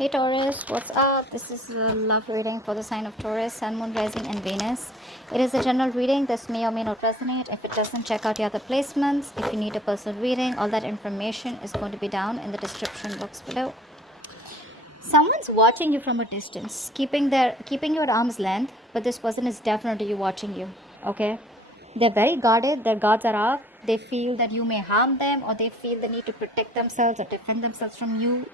Hey Taurus, what's up? This is a love reading for the sign of Taurus, Sun, Moon, Rising, and Venus. It is a general reading. This may or may not resonate. If it doesn't, check out the other placements. If you need a personal reading, all that information is going to be down in the description box below. Someone's watching you from a distance, keeping you at arm's length, but this person is definitely watching you. Okay? They're very guarded, their guards are up, they feel that you may harm them, or they feel the need to protect themselves or defend themselves from you,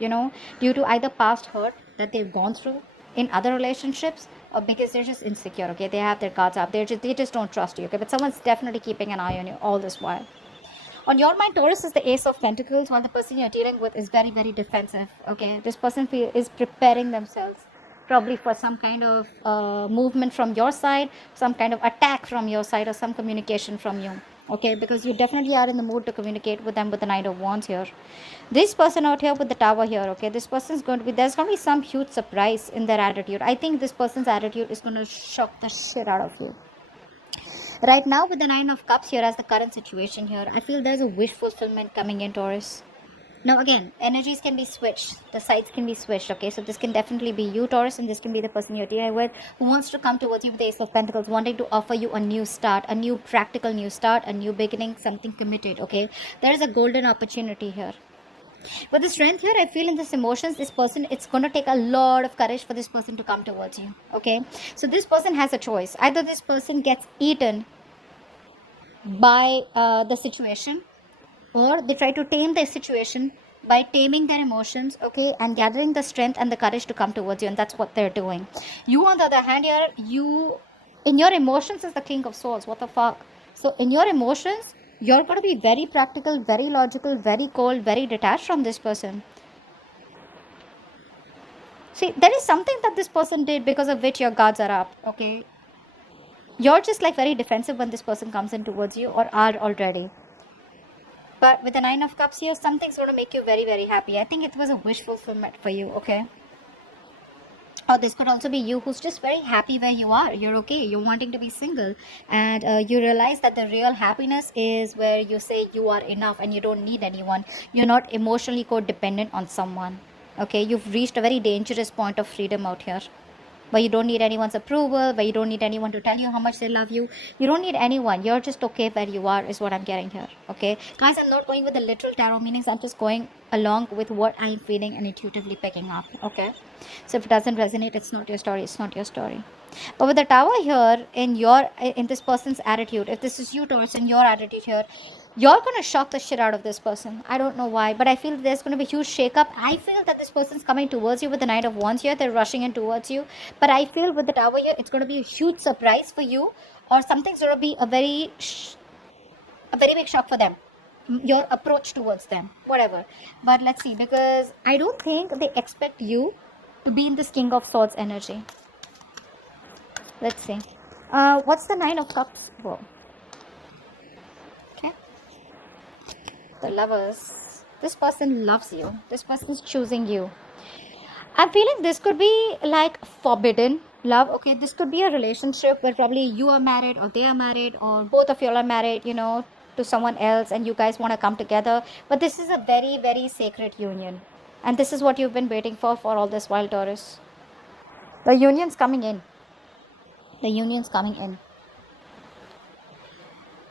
due to either past hurt that they've gone through in other relationships, or because they're just insecure. Okay, they have their guards up, they just don't trust you. Okay, but someone's definitely keeping an eye on you all this while. On your mind, Taurus is the Ace of Pentacles, while the person you're dealing with is very, very defensive. Okay, this person is preparing themselves probably for some kind of movement from your side, some kind of attack from your side, or some communication from you. Okay, because you definitely are in the mood to communicate with them with the Knight of Wands here. This person out here with the Tower here, okay, this person's going to be, there's going to be some huge surprise in their attitude. I think this person's attitude is going to shock the shit out of you. Right now, with the Nine of Cups here as the current situation here, I feel there's a wish fulfillment coming in, Taurus. Now, again, energies can be switched. The sides can be switched, okay? So this can definitely be you, Taurus, and this can be the person you're dealing with who wants to come towards you with the Ace of Pentacles, wanting to offer you a new start, a new practical new start, a new beginning, something committed, okay? There is a golden opportunity here. With the strength here, I feel in this emotions, this person, it's going to take a lot of courage for this person to come towards you, okay? So this person has a choice. Either this person gets eaten by the situation, or they try to tame their situation by taming their emotions, okay, and gathering the strength and the courage to come towards you, and that's what they're doing. You, on the other hand, here, you, in your emotions, is the King of Swords. What the fuck? So in your emotions, you're going to be very practical, very logical, very cold, very detached from this person. See, there is something that this person did because of which your guards are up, okay? You're just like very defensive when this person comes in towards you, or are already. But with the Nine of Cups here, something's going to make you very, very happy. I think it was a wish fulfillment for you, okay? Or this could also be you who's just very happy where you are. You're okay. You're wanting to be single. And you realize that the real happiness is where you say you are enough and you don't need anyone. You're not emotionally codependent on someone. Okay? You've reached a very dangerous point of freedom out here, where you don't need anyone's approval, where you don't need anyone to tell you how much they love you. You don't need anyone. You're just okay where you are, is what I'm getting here. Okay, guys, I'm not going with the literal tarot meanings. I'm just going along with what I'm feeling and intuitively picking up. Okay, so if it doesn't resonate, it's not your story. It's not your story. But with the Tower here, in this person's attitude, if this is you, Taurus, in your attitude here, you're going to shock the shit out of this person. I don't know why, but I feel there's going to be a huge shake-up. I feel that this person's coming towards you with the Knight of Wands here. They're rushing in towards you. But I feel with the Tower here, it's going to be a huge surprise for you, or something's going to be a very big shock for them. Your approach towards them, whatever. But let's see, because I don't think they expect you to be in this King of Swords energy. Let's see. What's the Nine of Cups? Whoa. Okay. The Lovers. This person loves you. This person is choosing you. I'm feeling this could be like forbidden love. Okay, this could be a relationship where probably you are married, or they are married, or both of you are married, to someone else, and you guys want to come together. But this is a very, very sacred union. And this is what you've been waiting for all this while, Taurus. The union's coming in. The union's coming in.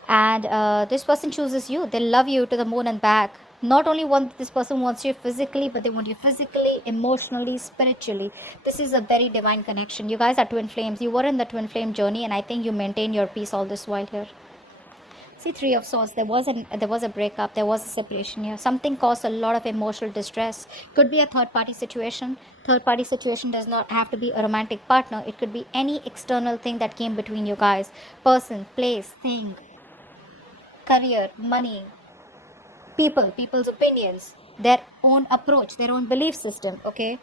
And this person chooses you. They love you to the moon and back. Not only this person wants you physically, but they want you physically, emotionally, spiritually. This is a very divine connection. You guys are twin flames. You were in the twin flame journey, and I think you maintain your peace all this while here. See, Three of Swords. There was a breakup. There was a separation here. Something caused a lot of emotional distress. Could be a third-party situation. Third-party situation does not have to be a romantic partner. It could be any external thing that came between you guys. Person, place, thing, career, money, people's opinions, their own approach, their own belief system. Okay,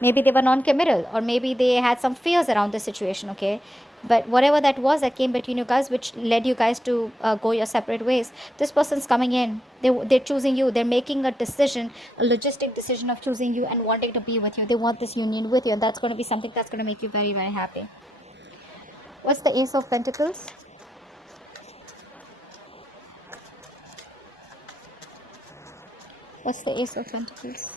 maybe they were non-committal, or maybe they had some fears around the situation. Okay, but whatever that was that came between you guys, which led you guys to go your separate ways, this person's coming in. They're choosing you. They're making a decision, a logistic decision of choosing you and wanting to be with you. They want this union with you, and that's going to be something that's going to make you very, very happy. What's the Ace of Pentacles? What's the Ace of Pentacles?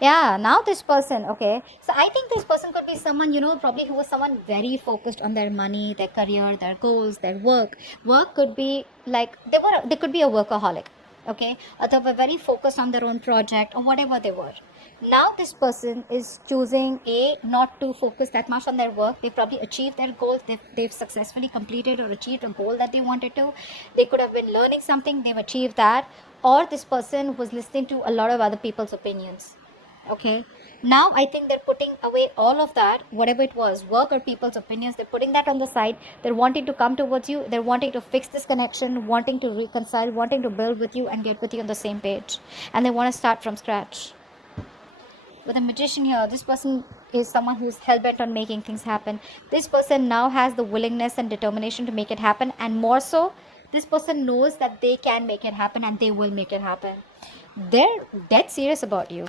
Yeah, now this person, okay. So I think this person could be someone, probably who was someone very focused on their money, their career, their goals, their work. Work could be like they could be a workaholic, okay, or they were very focused on their own project or whatever they were. Now this person is choosing not to focus that much on their work. They probably achieved their goals. They've successfully completed or achieved a goal that they wanted to. They could have been learning something. They've achieved that. Or this person was listening to a lot of other people's opinions. Okay, now I think they're putting away all of that, whatever it was, work or people's opinions. They're putting that on the side. They're wanting to come towards you. They're wanting to fix this connection, wanting to reconcile, wanting to build with you and get with you on the same page. And they want to start from scratch. With a magician here, this person is someone who's hell-bent on making things happen. This person now has the willingness and determination to make it happen, and more so, this person knows that they can make it happen and they will make it happen. They're dead serious about you.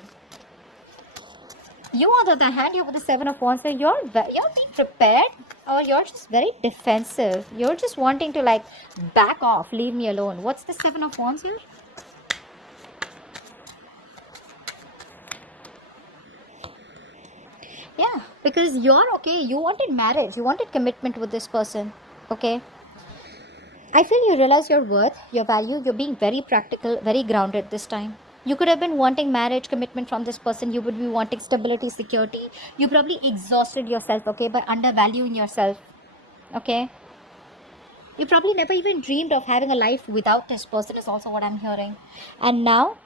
You, on the other hand, you're with the Seven of Wands, so you're being prepared, or you're just very defensive. You're just wanting to like back off, leave me alone. What's the Seven of Wands here? Yeah, because you're okay. You wanted marriage, you wanted commitment with this person. Okay, I feel you realize your worth, your value. You're being very practical, very grounded this time. You could have been wanting marriage commitment from this person. You would be wanting stability, security. You probably exhausted yourself, okay, by undervaluing yourself. Okay. You probably never even dreamed of having a life without this person, is also what I'm hearing. And now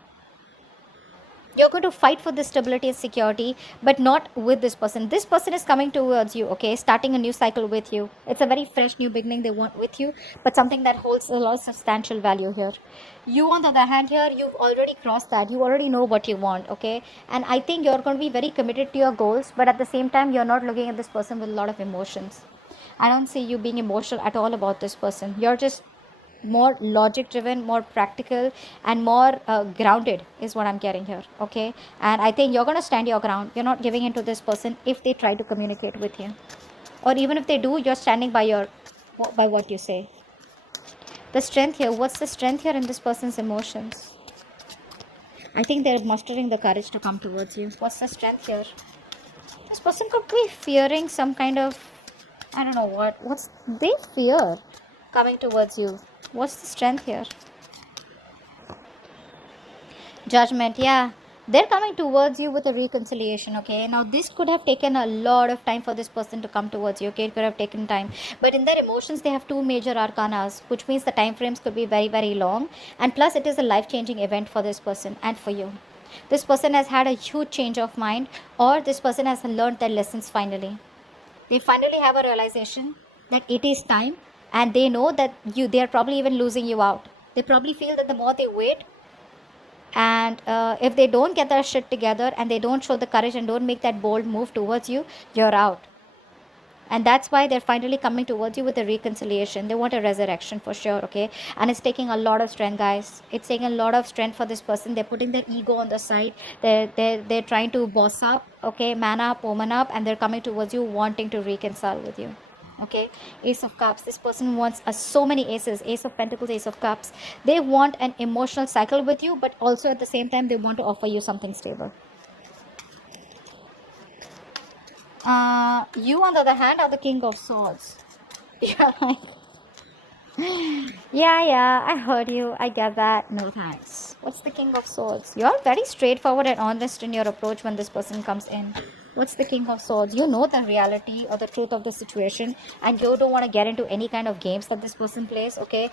you're going to fight for this stability and security, but not with this person. This person is coming towards you, okay, starting a new cycle with you. It's a very fresh new beginning they want with you, but something that holds a lot of substantial value here. You, on the other hand, here you've already crossed that. You already know what you want, okay, and I think you're going to be very committed to your goals, but at the same time you're not looking at this person with a lot of emotions. I don't see you being emotional at all about this person. You're just more logic driven, more practical, and more grounded is what I'm getting here, okay. And I think you're going to stand your ground. You're not giving in to this person if they try to communicate with you, or even if they do, you're standing by what you say. The strength here, what's the strength here in this person's emotions? I think they're mustering the courage to come towards you. What's the strength here? This person could be fearing some kind of, I don't know what's they fear coming towards you. What's the strength here? Judgment, yeah. They're coming towards you with a reconciliation, okay. Now this could have taken a lot of time for this person to come towards you, okay. It could have taken time, but in their emotions they have two major arcanas, which means the time frames could be very, very long, and plus it is a life-changing event for this person and for you. This person has had a huge change of mind, or this person has learned their lessons finally. They finally have a realization that it is time, and they know that they are probably even losing you out. They probably feel that the more they wait, and if they don't get their shit together and they don't show the courage and don't make that bold move towards you, you're out. And that's why they're finally coming towards you with a reconciliation. They want a resurrection for sure, okay. And it's taking a lot of strength, guys. It's taking a lot of strength for this person. They're putting their ego on the side. They're trying to boss up, okay, man up, woman up, and they're coming towards you wanting to reconcile with you, okay. Ace of Cups, this person wants so many aces. Ace of Pentacles, Ace of Cups. They want an emotional cycle with you, but also at the same time they want to offer you something stable. You, on the other hand, are the King of Swords. Yeah, yeah, I heard you. I get that. No thanks. What's the King of Swords? You're very straightforward and honest in your approach when this person comes in. What's the King of Swords? You know the reality or the truth of the situation, and you don't want to get into any kind of games that this person plays, okay?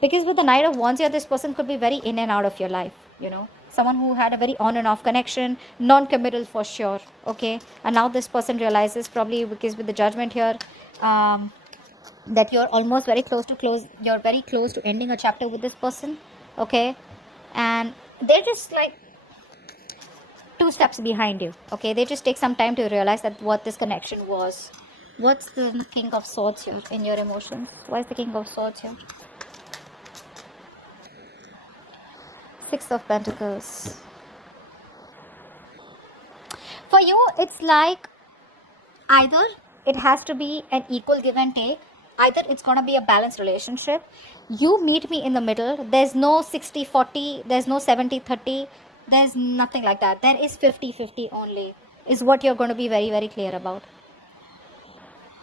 Because with the Knight of Wands here, this person could be very in and out of your life, someone who had a very on and off connection, non-committal for sure, okay. And now this person realizes, probably because with the Judgment here, that you're almost you're very close to ending a chapter with this person, okay. And they're just like 2 steps behind you, okay. They just take some time to realize that what this connection was. What's the King of Swords here in your emotions? Why is the King of Swords here? Six of Pentacles. For you, it's like either it has to be an equal give and take, either it's going to be a balanced relationship. You meet me in the middle. There's no 60-40, there's no 70-30. There's nothing like that. There is 50-50 only, is what you're going to be very, very clear about.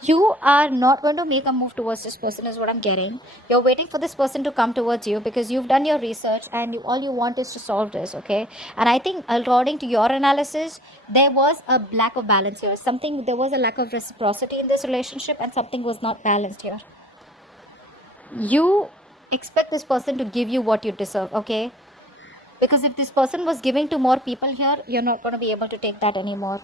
You are not going to make a move towards this person, is what I'm getting. You're waiting for this person to come towards you because you've done your research and all you want is to solve this, okay? And I think, according to your analysis, there was a lack of balance here. There was a lack of reciprocity in this relationship, and something was not balanced here. You expect this person to give you what you deserve, okay? Because if this person was giving to more people here, you're not going to be able to take that anymore.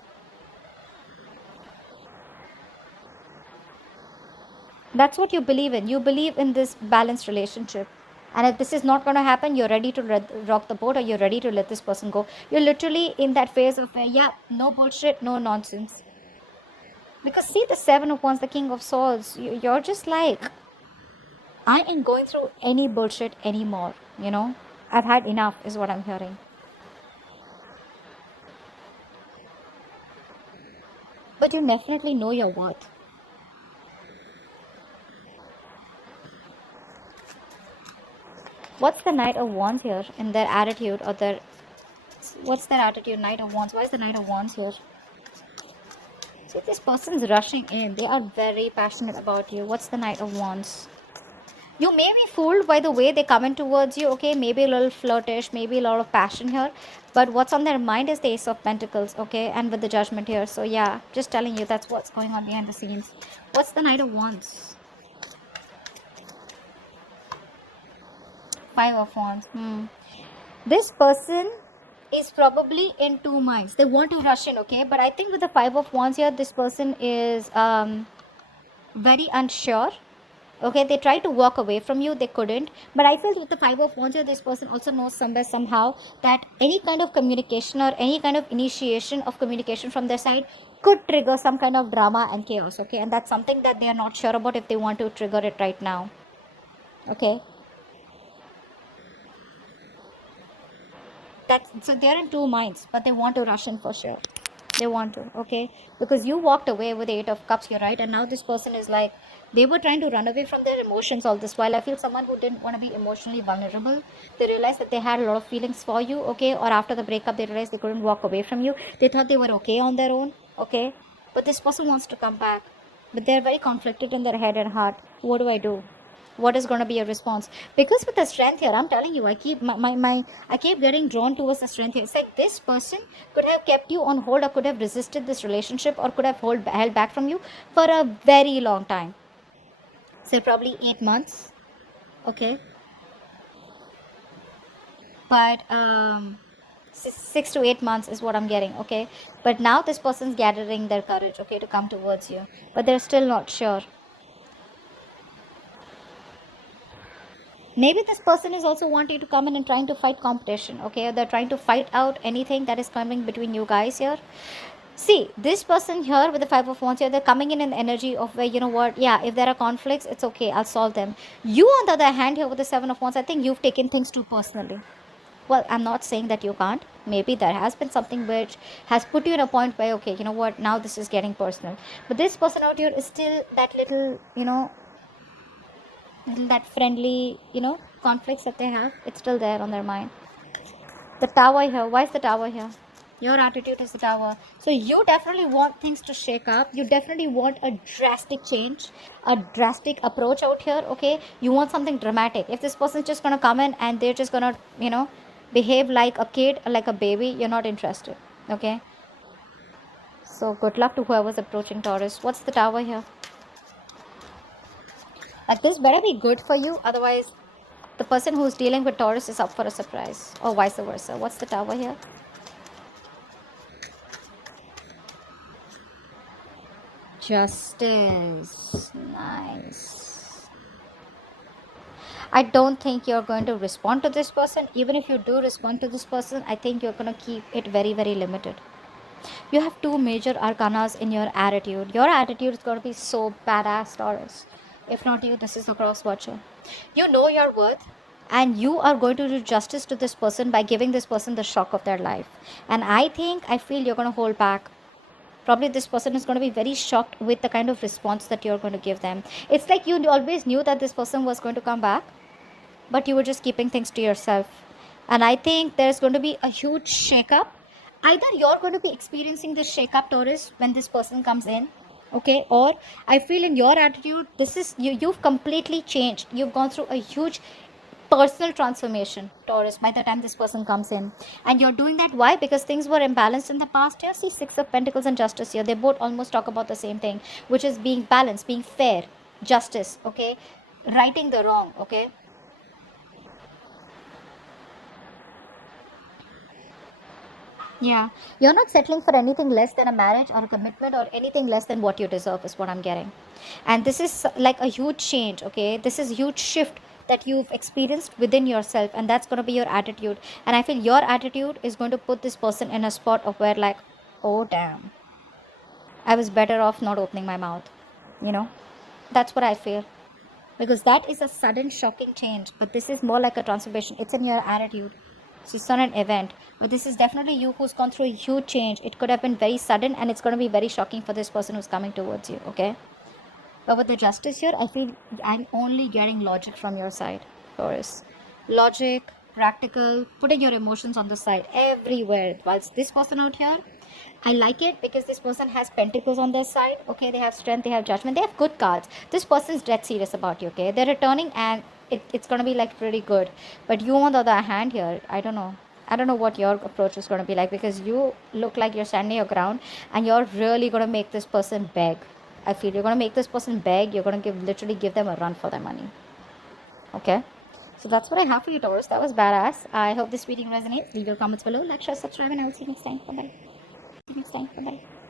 That's what you believe in. You believe in this balanced relationship. And if this is not going to happen, you're ready to rock the boat, or you're ready to let this person go. You're literally in that phase of, yeah, no bullshit, no nonsense. Because see, the Seven of Wands, the King of Swords, you're just like, I ain't going through any bullshit anymore, you know? I've had enough, is what I'm hearing. But you definitely know your worth. What's the Knight of Wands here in their attitude, or their... What's their attitude, Knight of Wands? Why is the Knight of Wands here? See, this person's rushing in. They are very passionate about you. What's the Knight of Wands? You may be fooled by the way they come in towards you, okay? Maybe a little flirtish, maybe a lot of passion here. But what's on their mind is the Ace of Pentacles, okay? And with the Judgment here. So yeah, just telling you, that's what's going on behind the scenes. What's the Knight of Wands? Five of Wands. This person is probably in two minds. They want to rush in, okay? But I think with the Five of Wands here, this person is very unsure. Okay, they tried to walk away from you, they couldn't. But I feel with the Five of Wands here, this person also knows somewhere, somehow, that any kind of communication or any kind of initiation of communication from their side could trigger some kind of drama and chaos, okay? And that's something that they are not sure about if they want to trigger it right now, okay? So they're in two minds, but they want to rush in for sure. They want to, okay? Because you walked away with the Eight of Cups here, right? And now this person is like, they were trying to run away from their emotions all this while. I feel someone who didn't want to be emotionally vulnerable. They realized that they had a lot of feelings for you, okay? Or after the breakup, they realized they couldn't walk away from you. They thought they were okay on their own, okay? But this person wants to come back. But they're very conflicted in their head and heart. What do I do? What is going to be a response? Because with the Strength here, I'm telling you, I keep I keep getting drawn towards the Strength here. It's like this person could have kept you on hold, or could have resisted this relationship, or could have held back from you for a very long time. Say probably 8 months, okay? But 6 to 8 months is what I'm getting, okay? But now this person's gathering their courage, okay, to come towards you, but they're still not sure. Maybe this person is also wanting to come in and trying to fight competition, okay? They're trying to fight out anything that is coming between you guys here. See, this person here with the Five of Wands here, they're coming in the energy of where, you know what, yeah, if there are conflicts, it's okay, I'll solve them. You, on the other hand, here with the Seven of Wands, I think you've taken things too personally. Well, I'm not saying that you can't. Maybe there has been something which has put you in a point where, okay, you know what, now this is getting personal. But this person out here is still that little, you know, that friendly, you know, conflicts that they have, it's still there on their mind. The Tower here, why is the Tower here? Your attitude is the Tower. So you definitely want things to shake up. You definitely want a drastic change, a drastic approach out here, okay? You want something dramatic. If this person's just gonna come in and they're just gonna, you know, behave like a kid, like a baby, you're not interested, okay? So good luck to whoever's approaching Taurus. What's the Tower here? Like, this better be good for you, otherwise the person who's dealing with Taurus is up for a surprise, or vice versa. What's the Tower here? Justice. Nice. I don't think you're going to respond to this person. Even if you do respond to this person, I think you're going to keep it very, very limited. You have two major arcanas in your attitude. Your attitude is going to be so badass, Taurus. If not you, this is the cross watcher. You know your worth, and you are going to do justice to this person by giving this person the shock of their life. And I feel you're going to hold back. Probably this person is going to be very shocked with the kind of response that you're going to give them. It's like you always knew that this person was going to come back, but you were just keeping things to yourself. And I think there's going to be a huge shakeup. Either you're going to be experiencing this shakeup, Taurus, when this person comes in, okay? Or I feel in your attitude, this is you. You've completely changed. You've gone through a huge personal transformation, Taurus, by the time this person comes in. And you're doing that. Why? Because things were imbalanced in the past. Here, see, Six of Pentacles and Justice here. They both almost talk about the same thing, which is being balanced, being fair, justice, okay? Righting the wrong, okay? Yeah, you're not settling for anything less than a marriage or a commitment or anything less than what you deserve, is what I'm getting. And this is like a huge change, okay? This is a huge shift that you've experienced within yourself, and that's going to be your attitude. And I feel your attitude is going to put this person in a spot of where, like, oh, damn, I was better off not opening my mouth, you know? That's what I feel. Because that is a sudden, shocking change, but this is more like a transformation. It's in your attitude. So it's not an event, but this is definitely you who's gone through a huge change. It could have been very sudden, and it's going to be very shocking for this person who's coming towards you, okay? But with the justice here, I feel I'm only getting logic from your side, Taurus. Logic, practical, putting your emotions on the side everywhere. Whilst this person out here, I like it because this person has pentacles on their side. Okay, they have strength, they have judgment, they have good cards. This person's dead serious about you. Okay, they're returning, and it's gonna be like pretty good. But you, on the other hand, here, I don't know. I don't know what your approach is going to be like, because you look like you're standing your ground and you're really going to make this person beg. I feel you're going to make this person beg. You're going to literally give them a run for their money. Okay. So that's what I have for you, Taurus. That was badass. I hope this reading resonates. Leave your comments below. Like, share, subscribe, and I will see you next time. Bye bye. See you next time. Bye bye.